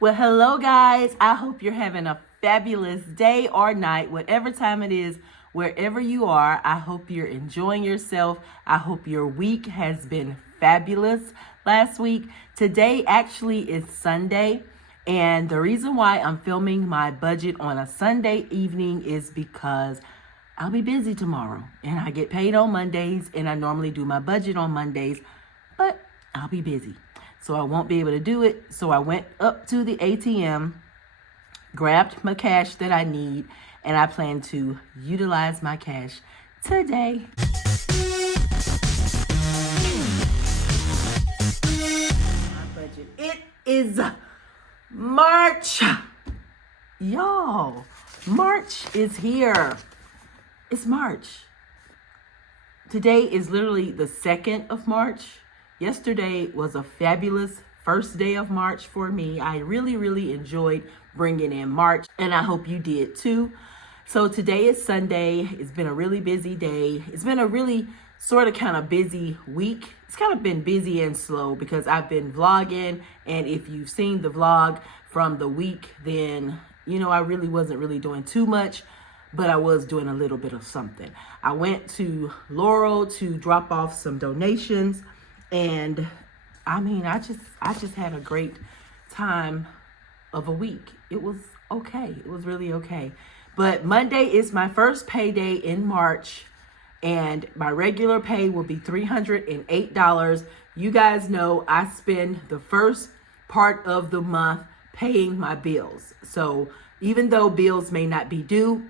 Well, hello, guys. I hope you're having a fabulous day or night, whatever time it is, wherever you are. I hope you're enjoying yourself. I hope your week has been fabulous last week. Today actually is Sunday. And the reason why I'm filming my budget on a Sunday evening is because I'll be busy tomorrow. And I get paid on Mondays, and I normally do my budget on Mondays, but I'll be busy. So I won't be able to do it. So I went up to the ATM, grabbed my cash that I need, and I plan to utilize my cash today. My budget. It is March. Y'all, March is here. It's March. Today is literally the 2nd of March. Yesterday was a fabulous first day of March for me. I really enjoyed bringing in March, and I hope you did too. So today is Sunday. It's been a really busy day. It's been a really sort of kind of busy week. It's kind of been busy and slow because I've been vlogging, and if you've seen the vlog from the week, then you know I really wasn't really doing too much, but I was doing a little bit of something. I went to Laurel to drop off some donations. And I mean, I just had a great time of a week. It was okay. It was really okay. But Monday is my first payday in March, and my regular pay will be $308. You guys know I spend the first part of the month paying my bills. So even though bills may not be due,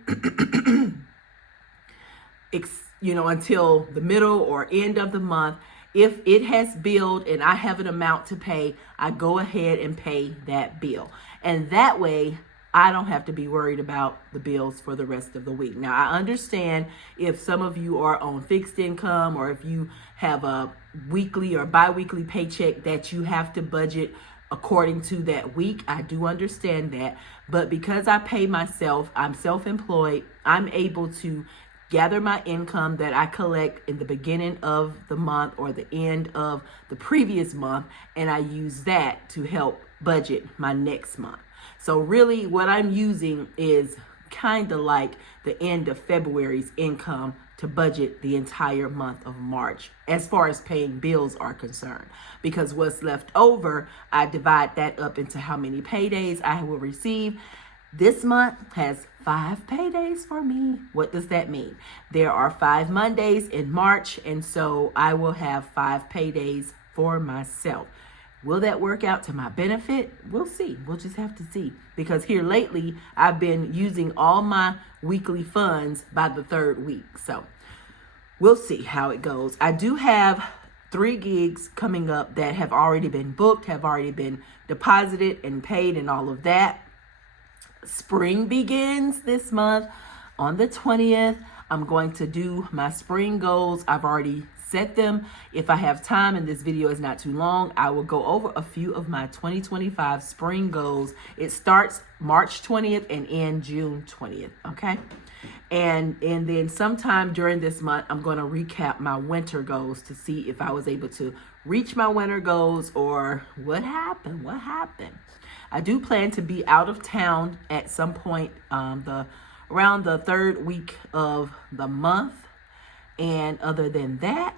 until the middle or end of the month, if it has billed and I have an amount to pay, I go ahead and pay that bill. And that way, I don't have to be worried about the bills for the rest of the week. Now, I understand if some of you are on fixed income, or if you have a weekly or bi-weekly paycheck that you have to budget according to that week. I do understand that. But because I pay myself, I'm self-employed, I'm able to gather my income that I collect in the beginning of the month or the end of the previous month, and I use that to help budget my next month. So really what I'm using is kind of like the end of February's income to budget the entire month of March as far as paying bills are concerned. Because what's left over, I divide that up into how many paydays I will receive. This month has 5 paydays for me. What does that mean? There are 5 Mondays in March, and so I will have 5 paydays for myself. Will that work out to my benefit? We'll see. We'll just have to see. Because here lately, I've been using all my weekly funds by the 3rd week. So we'll see how it goes. I do have 3 gigs coming up that have already been booked, have already been deposited and paid and all of that. Spring begins this month on the 20th. I'm going to do my spring goals. I've already set them. If I have time and this video is not too long, I will go over a few of my 2025 spring goals. It starts March 20th and ends June 20th, okay? And then sometime during this month, I'm going to recap my winter goals to see if I was able to reach my winter goals or what happened. I do plan to be out of town at some point around the 3rd week of the month. And other than that,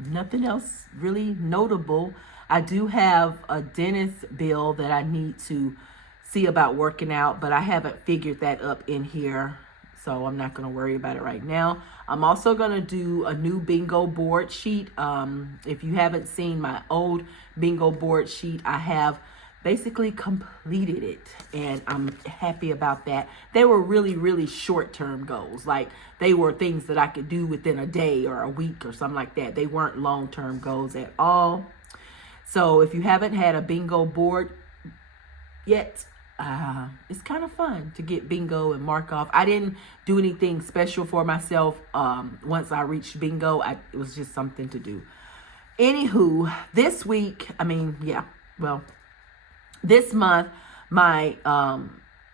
nothing else really notable. I do have a dentist bill that I need to see about working out, but I haven't figured that up in here, so I'm not going to worry about it right now. I'm also going to do a new bingo board sheet. If you haven't seen my old bingo board sheet, I have basically completed it, and I'm happy about that. They were really short-term goals. Like, they were things that I could do within a day or a week or something like that. They weren't long-term goals at all. So if you haven't had a bingo board yet, it's kind of fun to get bingo and mark off. I didn't do anything special for myself. Once I reached bingo, it was just something to do. Anywho, this month, my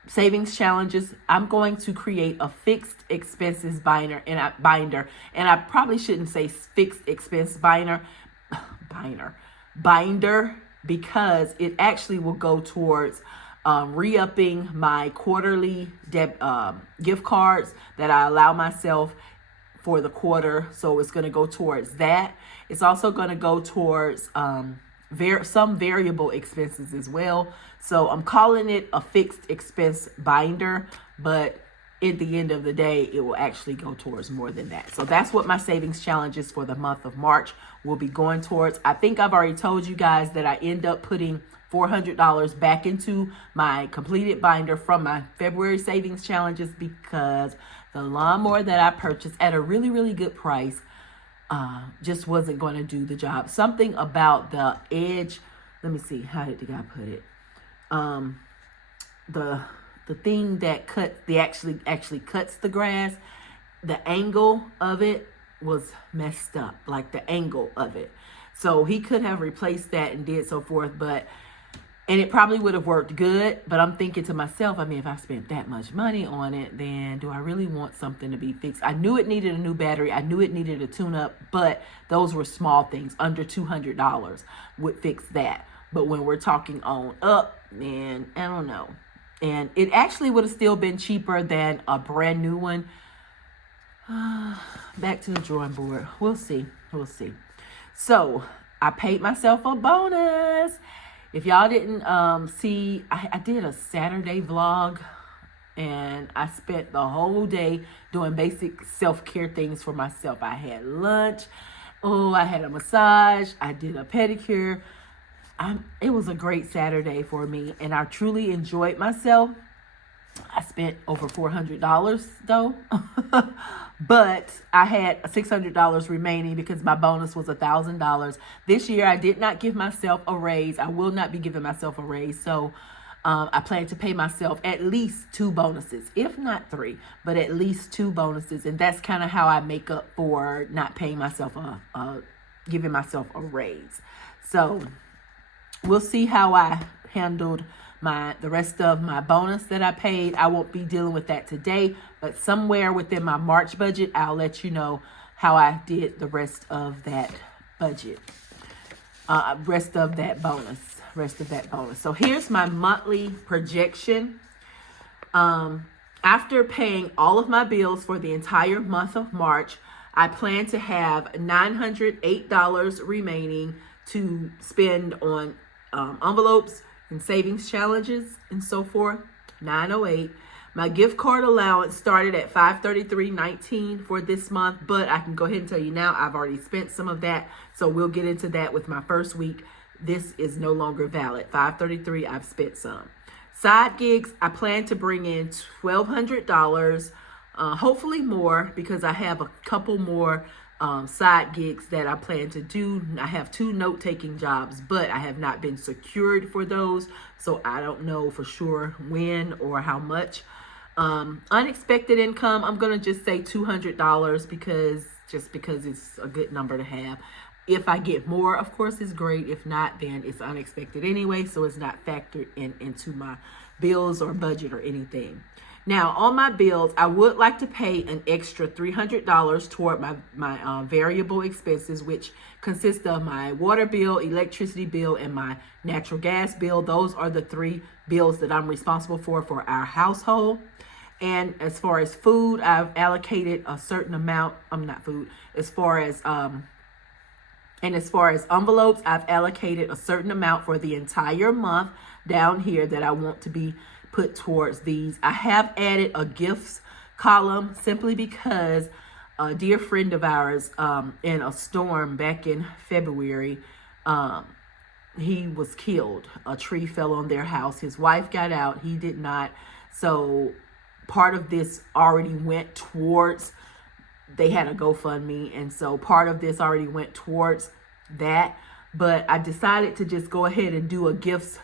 savings challenges, I'm going to create a fixed expenses binder, and I probably shouldn't say fixed expense binder, because it actually will go towards re-upping my quarterly gift cards that I allow myself for the quarter. So it's going to go towards that. It's also going to go towards some variable expenses as well. So I'm calling it a fixed expense binder, but at the end of the day, it will actually go towards more than that. So that's what my savings challenges for the month of March will be going towards. I think I've already told you guys that I end up putting $400 back into my completed binder from my February savings challenges because the lawnmower that I purchased at a really, really good price just wasn't going to do the job. Something about the edge. Let me see. How did the guy put it? The thing that actually cuts the grass, the angle of it was messed up, like the angle of it. So he could have replaced that and did so forth, and it probably would have worked good. But I'm thinking to myself, I mean, if I spent that much money on it, then do I really want something to be fixed? I knew it needed a new battery. I knew it needed a tune-up, but those were small things. Under $200 would fix that. But when we're talking on up, man, I don't know. And it actually would have still been cheaper than a brand new one. Back to the drawing board. We'll see. So I paid myself a bonus. If y'all didn't see, I did a Saturday vlog, and I spent the whole day doing basic self-care things for myself. I had lunch. I had a massage. I did a pedicure. It was a great Saturday for me, and I truly enjoyed myself. I spent over $400 though, but I had $600 remaining because my bonus was $1,000. This year, I did not give myself a raise. I will not be giving myself a raise. So I plan to pay myself at least 2 bonuses, if not 3, but at least 2 bonuses. And that's kind of how I make up for not paying myself giving myself a raise. So we'll see how I handled the rest of my bonus that I paid. I won't be dealing with that today, but somewhere within my March budget, I'll let you know how I did the rest of that budget, rest of that bonus. So here's my monthly projection. After paying all of my bills for the entire month of March, I plan to have $908 remaining to spend on envelopes and savings challenges and so forth. 908. My gift card allowance started at $533.19 for this month, but I can go ahead and tell you now I've already spent some of that, so we'll get into that with my first week. This is no longer valid. $533, I've spent some. Side gigs, I plan to bring in $1,200, hopefully more, because I have a couple more side gigs that I plan to do. I have 2 note-taking jobs, but I have not been secured for those, so I don't know for sure when or how much. Unexpected income, I'm gonna just say $200 because it's a good number to have. If I get more, of course, it's great. If not, then it's unexpected anyway, so it's not factored into my bills or budget or anything. Now, on my bills, I would like to pay an extra $300 toward my variable expenses, which consist of my water bill, electricity bill, and my natural gas bill. Those are the 3 bills that I'm responsible for our household. And as far as food, I've allocated a certain amount. As far as envelopes, I've allocated a certain amount for the entire month down here that I want to be put towards these. I have added a gifts column simply because a dear friend of ours, in a storm back in February, he was killed. A tree fell on their house. His wife got out. He did not. So part of this already went towards, they had a GoFundMe, and so part of this already went towards that. But I decided to just go ahead and do a gifts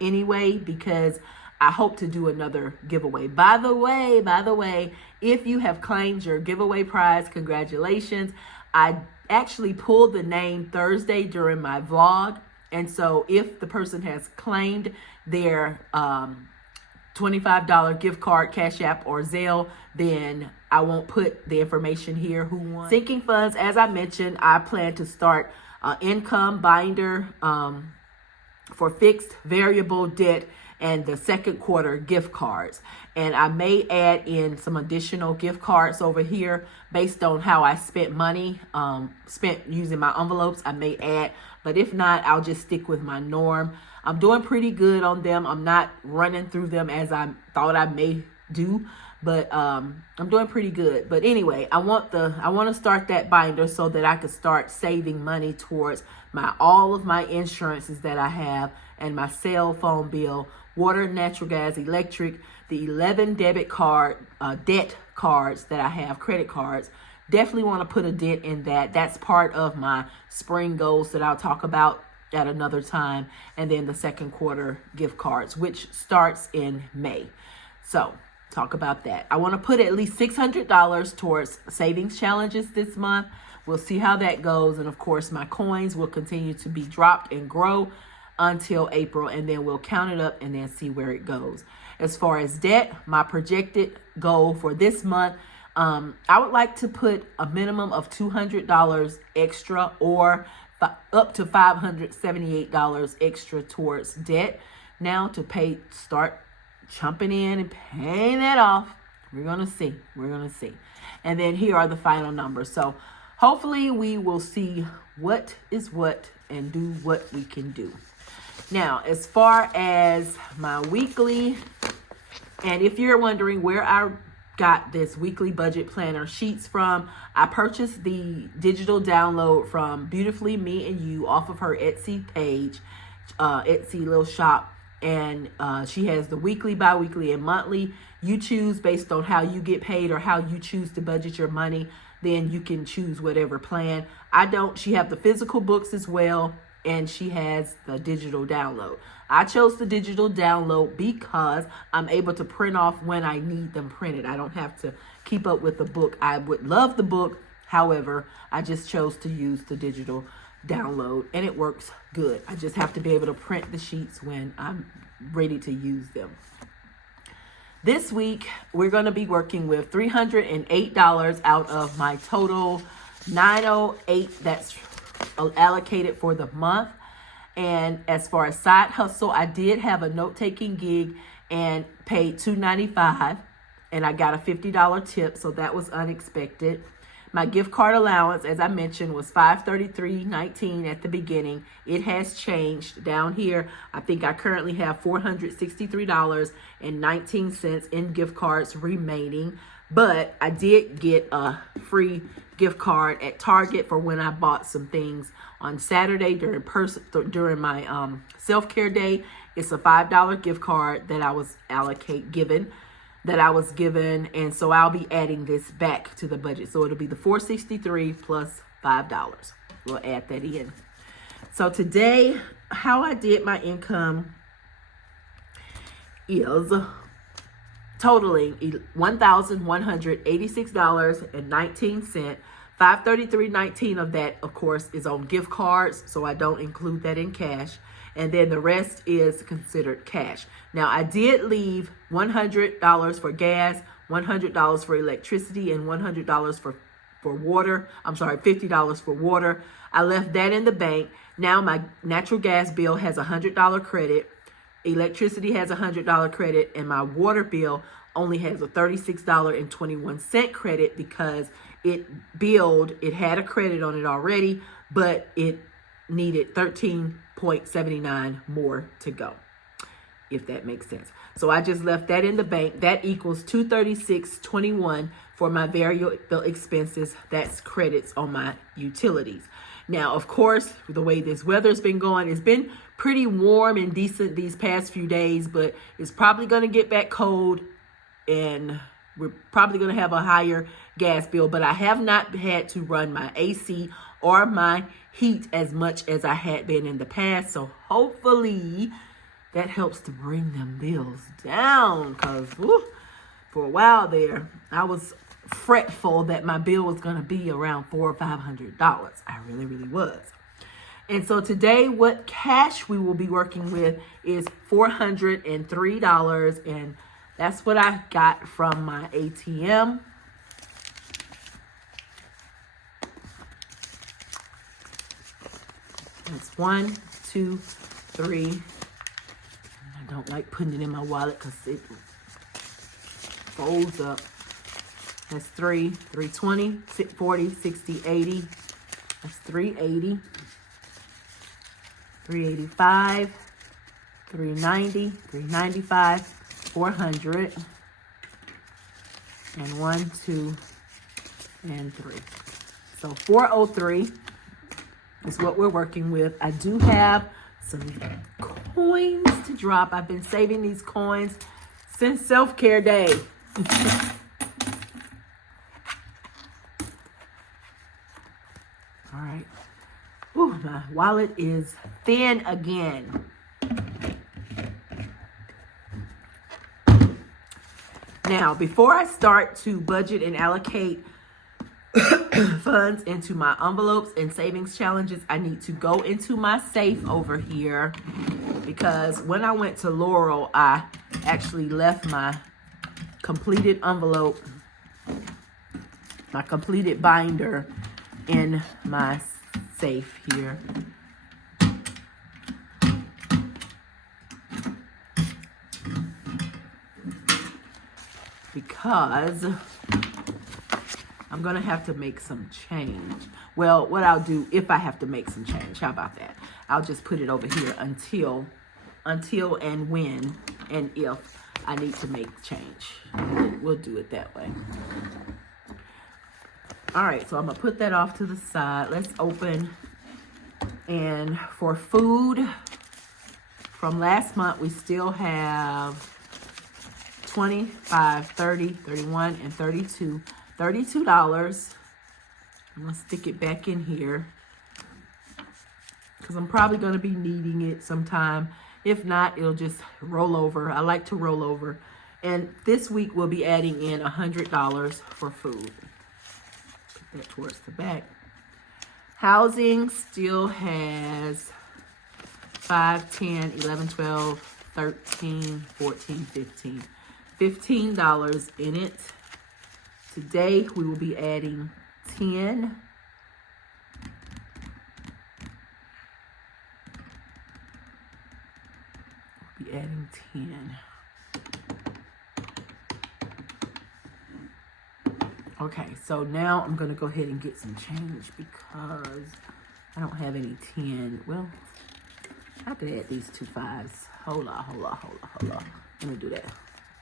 anyway because I hope to do another giveaway. By the way, if you have claimed your giveaway prize, congratulations. I actually pulled the name Thursday during my vlog. And so if the person has claimed their $25 gift card, Cash App, or Zelle, then I won't put the information here who won. Sinking funds, as I mentioned, I plan to start income binder for fixed variable debt and the second quarter gift cards. And I may add in some additional gift cards over here based on how I spent money, spent using my envelopes. I may add, but if not, I'll just stick with my norm. I'm doing pretty good on them. I'm not running through them as I thought I may do, but I'm doing pretty good. But anyway, I want to start that binder so that I could start saving money towards all of my insurances that I have and my cell phone bill, water, natural gas, electric, the 11 debt cards that I have, credit cards. Definitely want to put a dent in that. That's part of my spring goals that I'll talk about at another time. And then the second quarter gift cards, which starts in May. So talk about that. I want to put at least $600 towards savings challenges this month. We'll see how that goes. And of course, my coins will continue to be dropped and grow until April, and then we'll count it up and then see where it goes. As far as debt, my projected goal for this month, I would like to put a minimum of $200 extra or up to $578 extra towards debt now to start jumping in and paying that off. We're going to see. And then here are the final numbers. So hopefully we will see what is what and do what we can do. Now, as far as my weekly, and if you're wondering where I got this weekly budget planner sheets from, I purchased the digital download from Beautifully Me and You off of her Etsy page, Etsy little shop. And she has the weekly, bi-weekly, and monthly. You choose based on how you get paid or how you choose to budget your money. Then you can choose whatever plan. She have the physical books as well, and she has the digital download. I chose the digital download because I'm able to print off when I need them printed. I don't have to keep up with the book. I would love the book. However, I just chose to use the digital download, and it works good. I just have to be able to print the sheets when I'm ready to use them. This week, we're going to be working with $308 out of my total $908 that's allocated for the month. And as far as side hustle, I did have a note-taking gig and paid $295, and I got a $50 tip, so that was unexpected. My gift card allowance, as I mentioned, was $533.19 at the beginning. It has changed down here. I think I currently have $463.19 in gift cards remaining. But I did get a free gift card at Target for when I bought some things on Saturday during my self-care day. It's a $5 gift card that I was given, and so I'll be adding this back to the budget. So it'll be the $463 plus $5. We'll add that in. So today, how I did my income is totaling $1,186.19. $533.19 of that, of course, is on gift cards, so I don't include that in cash. And then the rest is considered cash. Now, I did leave $100 for gas, $100 for electricity, and $100 for water. $50 for water. I left that in the bank. Now my natural gas bill has a $100 credit. Electricity has a $100 credit, and my water bill only has a $36.21 credit because it had a credit on it already, but it needed 13.79 more to go, if that makes sense. So I just left that in the bank. That equals $236.21 for my variable expenses. That's credits on my utilities. Now, of course, the way this weather's been going, it's been pretty warm and decent these past few days, but it's probably going to get back cold, and we're probably going to have a higher gas bill. But I have not had to run my AC or my heat as much as I had been in the past. So hopefully that helps to bring them bills down, because for a while there, I was fretful that my bill was going to be around $400 or $500. I really was. And so today, what cash we will be working with is $403, and that's what I got from my ATM. That's 1, 2, 3. I don't like putting it in my wallet because it folds up. That's 3, 320, 40, 60, 80. That's 380. 385, 390, 395, 400, and 1, 2, and 3. So 403 is what we're working with. I do have some coins to drop. I've been saving these coins since self-care day. All right. Ooh, my wallet is thin again. Now, before I start to budget and allocate funds into my envelopes and savings challenges, I need to go into my safe over here, because when I went to Laurel, I actually left my completed envelope, my completed binder in my safe here. Because I'm going to have to make some change. Well, what I'll do, if I have to make some change, how about that? I'll just put it over here until and when and if I need to make change. We'll do it that way. All right, so I'm going to put that off to the side. Let's open. And for food, from last month, we still have 25, 30, 31, and 32. $32. I'm going to stick it back in here because I'm probably going to be needing it sometime. If not, it'll just roll over. I like to roll over. And this week, we'll be adding in $100 for food. Put that towards the back. Housing still has 5, 10, 11, 12, 13, 14, 15. $15 in it. Today, we will be adding 10. We'll be adding 10. Okay, so now I'm going to go ahead and get some change because I don't have any 10. Well, I could add these 2 5s. Hold on. Let me do that.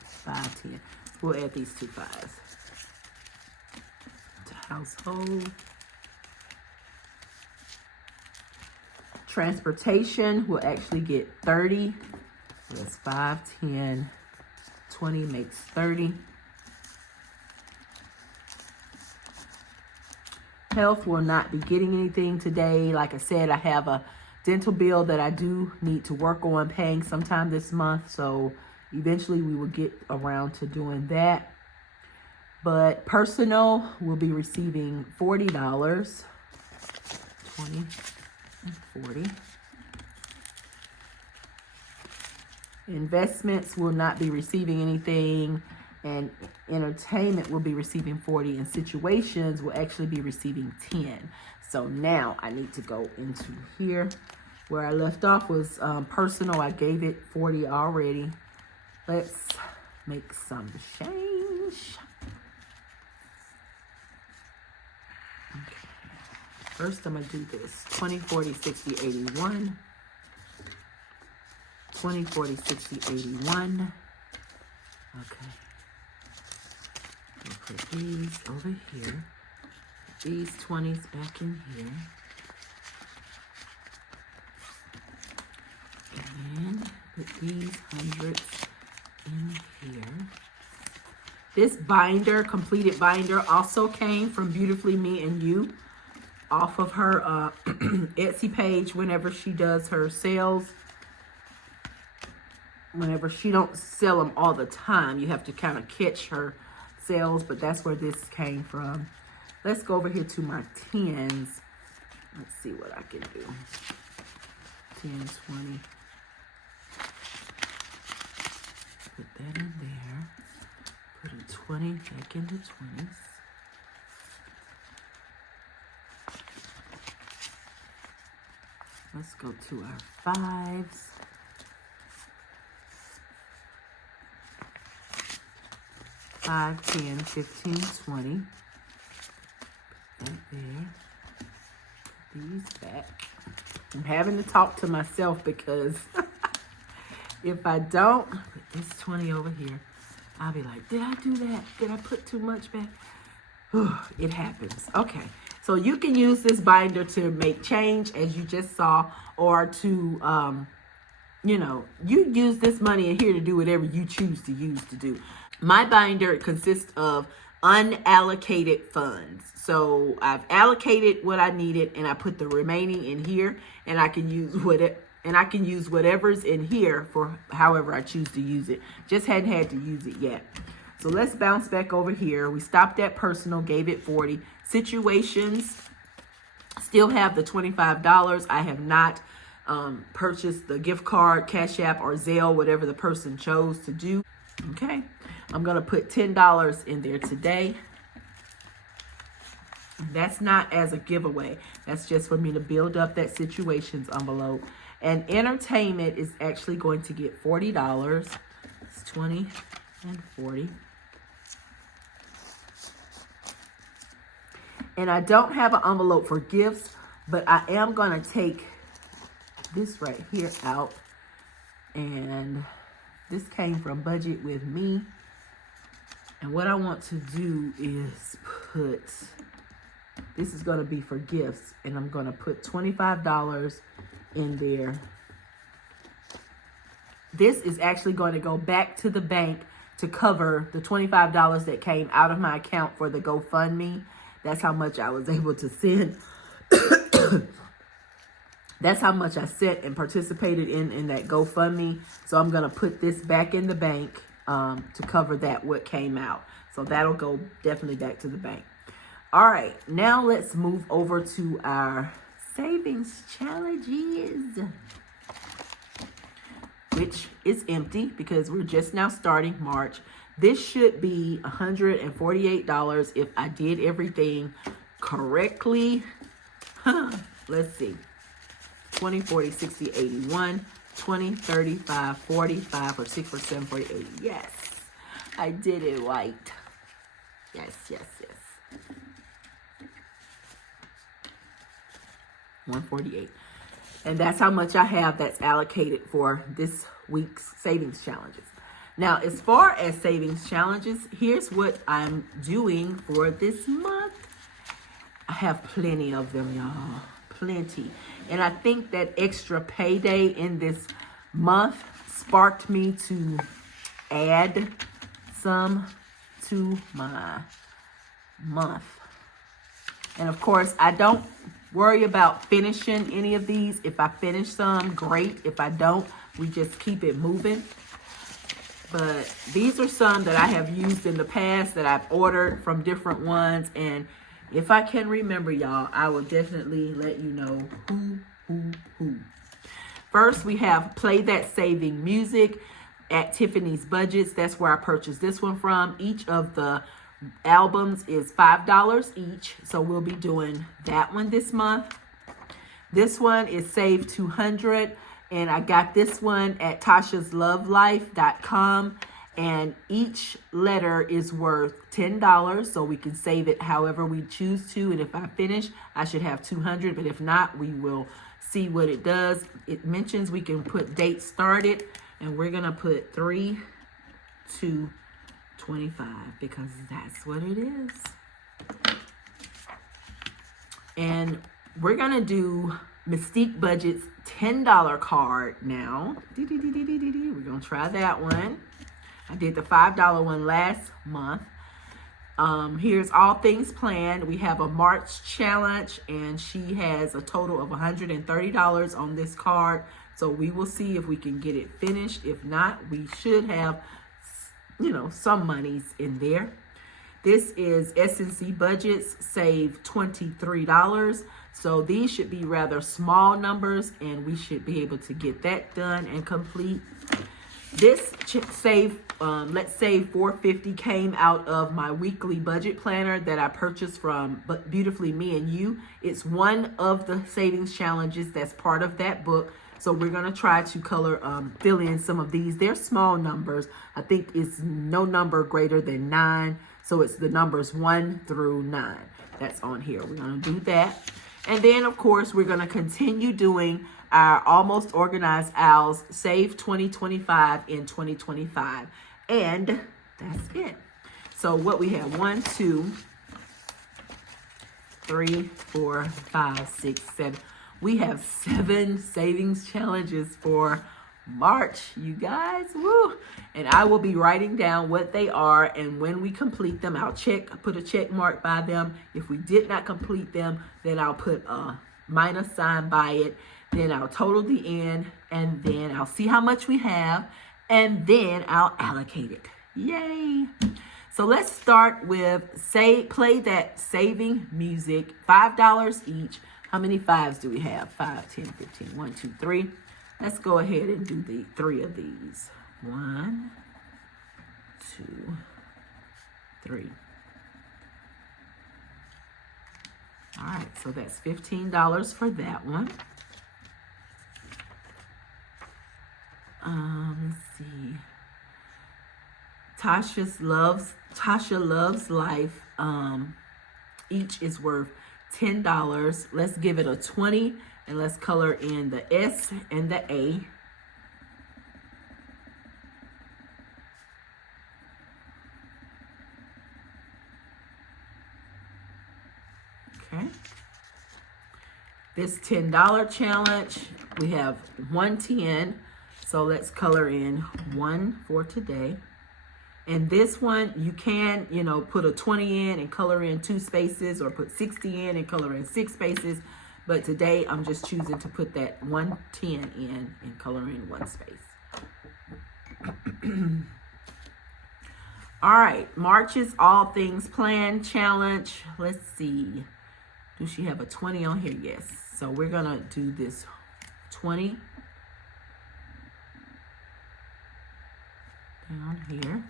5, 10. We'll add these 2 5s. To household. Transportation will actually get 30. So that's 5, 10, 20 makes 30. Health will not be getting anything today. Like I said, I have a dental bill that I do need to work on paying sometime this month. So eventually we will get around to doing that. But personal will be receiving $40. 20 and 40. Investments will not be receiving anything. And entertainment will be receiving 40, and situations will actually be receiving 10. So now I need to go into here. Where I left off was personal. I gave it 40 already. Let's make some change. Okay. First, I'm going to do this. 20, 40, 60, 81. 20, 40, 60, 81. Okay. We'll put these over here. Put these 20s back in here. And put these 100s in here. This binder, completed binder, also came from Beautifully Me and You off of her Etsy page whenever she does her sales. Whenever she don't sell them all the time, you have to kind of catch her sales, but that's where this came from. Let's go over here to my 10s. Let's see what I can do. 10, 20. Put that in there. Put a 20 back into 20s. Let's go to our 5s. 5, 10, 15, 20. Right there. These back. I'm having to talk to myself because if I don't put this 20 over here, I'll be like, did I do that? Did I put too much back? It happens. Okay. So you can use this binder to make change, as you just saw, or to, you use this money in here to do whatever you choose to use to do. My binder consists of unallocated funds. So I've allocated what I needed and I put the remaining in here, and I can use whatever's in here for however I choose to use it. Just hadn't had to use it yet. So let's bounce back over here. We stopped at personal, gave it 40. Situations, still have the $25. I have not purchased the gift card, Cash App, or Zelle, whatever the person chose to do. Okay, I'm going to put $10 in there today. That's not as a giveaway. That's just for me to build up that situations envelope. And entertainment is actually going to get $40. It's 20 and 40. And I don't have an envelope for gifts, but I am going to take this right here out. And this came from Budget With Me. And what I want to do is put, this is going to be for gifts. And I'm going to put $25 in there. This is actually going to go back to the bank to cover the $25 that came out of my account for the GoFundMe. That's how much I was able to send. That's how much I sent and participated in that GoFundMe. So I'm going to put this back in the bank to cover that, what came out. So that'll go definitely back to the bank. All right, now let's move over to our savings challenges, which is empty because we're just now starting March. This should be $148 if I did everything correctly. Let's see. 20, 40, 60, 81, 20, 35, 45, or 6, or 7, 48. Yes, I did it right. Yes, yes, yes. 148. And that's how much I have that's allocated for this week's savings challenges. Now, as far as savings challenges, here's what I'm doing for this month. I have plenty of them, y'all. Plenty. And I think that extra payday in this month sparked me to add some to my month. And of course, I don't worry about finishing any of these. If I finish some, great. If I don't, we just keep it moving. But these are some that I have used in the past that I've ordered from different ones. And if I can remember, y'all, I will definitely let you know who. First, we have Play That Saving Music at Tiffany's Budgets. That's where I purchased this one from. Each of the albums is $5 each. So we'll be doing that one this month. This one is Save 200. And I got this one at TashasLoveLife.com. And each letter is worth $10. So we can save it however we choose to. And if I finish, I should have 200. But if not, we will see what it does. It mentions we can put date started. And we're going to put 3/2/25 because that's what it is. And we're going to do Mystique Budget's $10 card now. We're going to try that one. I did the $5 one last month. Here's All Things Planned. We have a March challenge, and she has a total of $130 on this card. So we will see if we can get it finished. If not, we should have, some monies in there. This is SNC Budgets, save $23. So these should be rather small numbers, and we should be able to get that done and complete. This save, let's say $450 came out of my weekly budget planner that I purchased from Beautifully Me and You. It's one of the savings challenges that's part of that book. So we're going to try to color, fill in some of these. They're small numbers. I think it's no number greater than 9. So it's the numbers 1 through 9. That's on here. We're going to do that. And then, of course, we're going to continue doing our Almost Organized Owls Save 2025 in 2025. And that's it. So what we have, 1, 2, 3, 4, 5, 6, 7. We have 7 savings challenges for March, you guys. Woo! And I will be writing down what they are, and when we complete them, I'll put a check mark by them. If we did not complete them, then I'll put a minus sign by it. Then I'll total the end, and then I'll see how much we have, and then I'll allocate it. Yay! So let's start with play that saving music, $5 each. How many 5s do we have? 5, 10, 15, 1, 2, 3. Let's go ahead and do the 3 of these. 1, 2, 3. All right, so that's $15 for that one. Let's see. Tasha Loves Life. Each is worth $10. Let's give it a 20, and let's color in the S and the A. Okay. This $10 challenge, we have 110. So let's color in 1 for today. And this one, you can, put a 20 in and color in 2 spaces, or put 60 in and color in 6 spaces. But today, I'm just choosing to put that 110 in and color in 1 space. All right, March's All Things Planned Challenge. Let's see. Do she have a 20 on here? Yes. So we're going to do this 20 down here.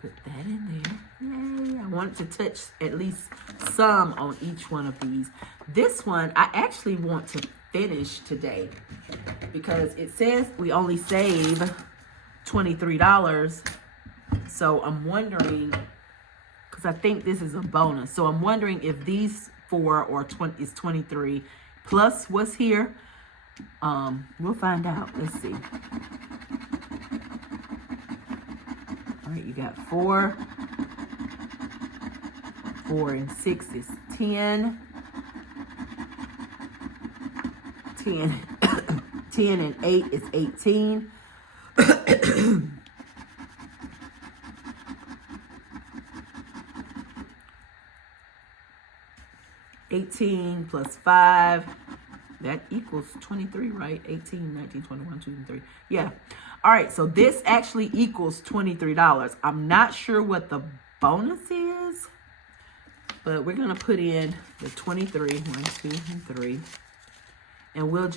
Put that in there. Yay. I want to touch at least some on each one of these. This one, I actually want to finish today because it says we only save $23. So I'm wondering, because I think this is a bonus. So I'm wondering if these 4 or 20 is 23 plus what's here. We'll find out. Let's see. All right, you got 4. 4 and 6 is 10. 10 and 8 is 18. 18 plus 5, that equals 23, right? 18, 19, 21, 2, and 3. Yeah. All right, so this actually equals $23. I'm not sure what the bonus is, but we're going to put in the 23, 1, 2, and 3. And we'll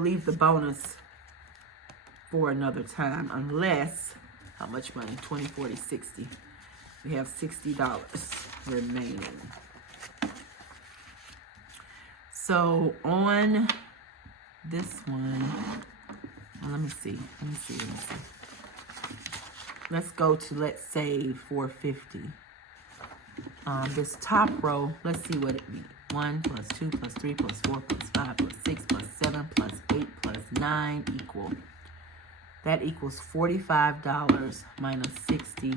leave the bonus for another time, unless, how much money? 20, 40, 60. We have $60 remaining. So on this one, well, let me see. Let's go to, let's save 450. This top row, let's see what it be. 1 plus 2 plus 3 plus 4 plus 5 plus 6 plus 7 plus 8 plus 9 equal. That equals $45 minus 60.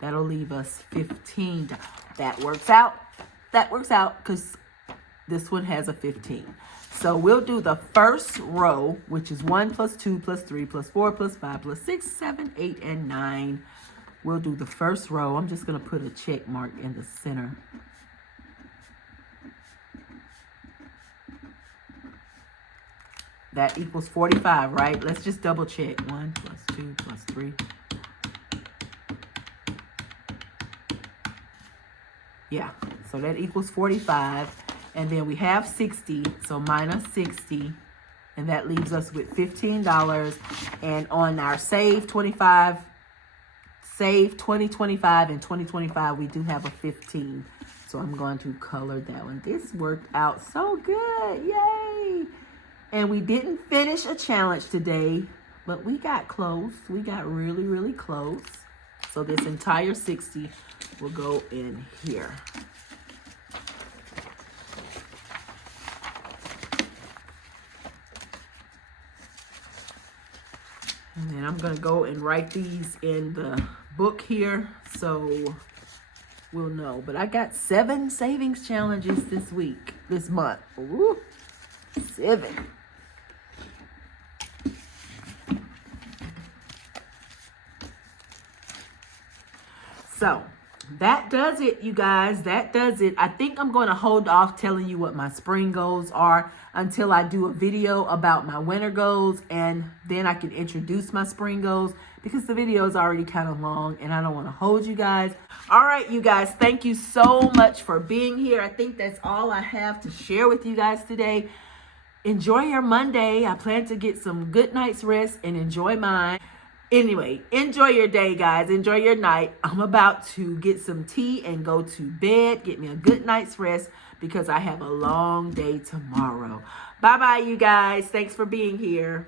That'll leave us $15. That works out. Because this one has a 15. So we'll do the first row, which is 1 plus 2 plus 3 plus 4 plus 5 plus 6, 7, 8, and 9. We'll do the first row. I'm just going to put a check mark in the center. That equals 45, right? Let's just double check. 1 plus 2 plus 3. Yeah, so that equals 45. And then we have 60, so minus 60. And that leaves us with $15. And on our save 2025 and 2025, we do have a 15. So I'm going to color that one. This worked out so good. Yay! And we didn't finish a challenge today, but we got close. We got really, really close. So this entire 60 will go in here. And then I'm gonna go and write these in the book here so we'll know. But I got 7 savings challenges this month. Ooh, 7. So that does it, you guys. That does it. I think I'm going to hold off telling you what my spring goals are until I do a video about my winter goals, and then I can introduce my spring goals because the video is already kind of long and I don't want to hold you guys. All right, you guys, thank you so much for being here. I think that's all I have to share with you guys today. Enjoy your Monday. I plan to get some good night's rest and enjoy mine. Anyway, enjoy your day, guys. Enjoy your night. I'm about to get some tea and go to bed, get me a good night's rest because I have a long day tomorrow. Bye-bye, you guys. Thanks for being here.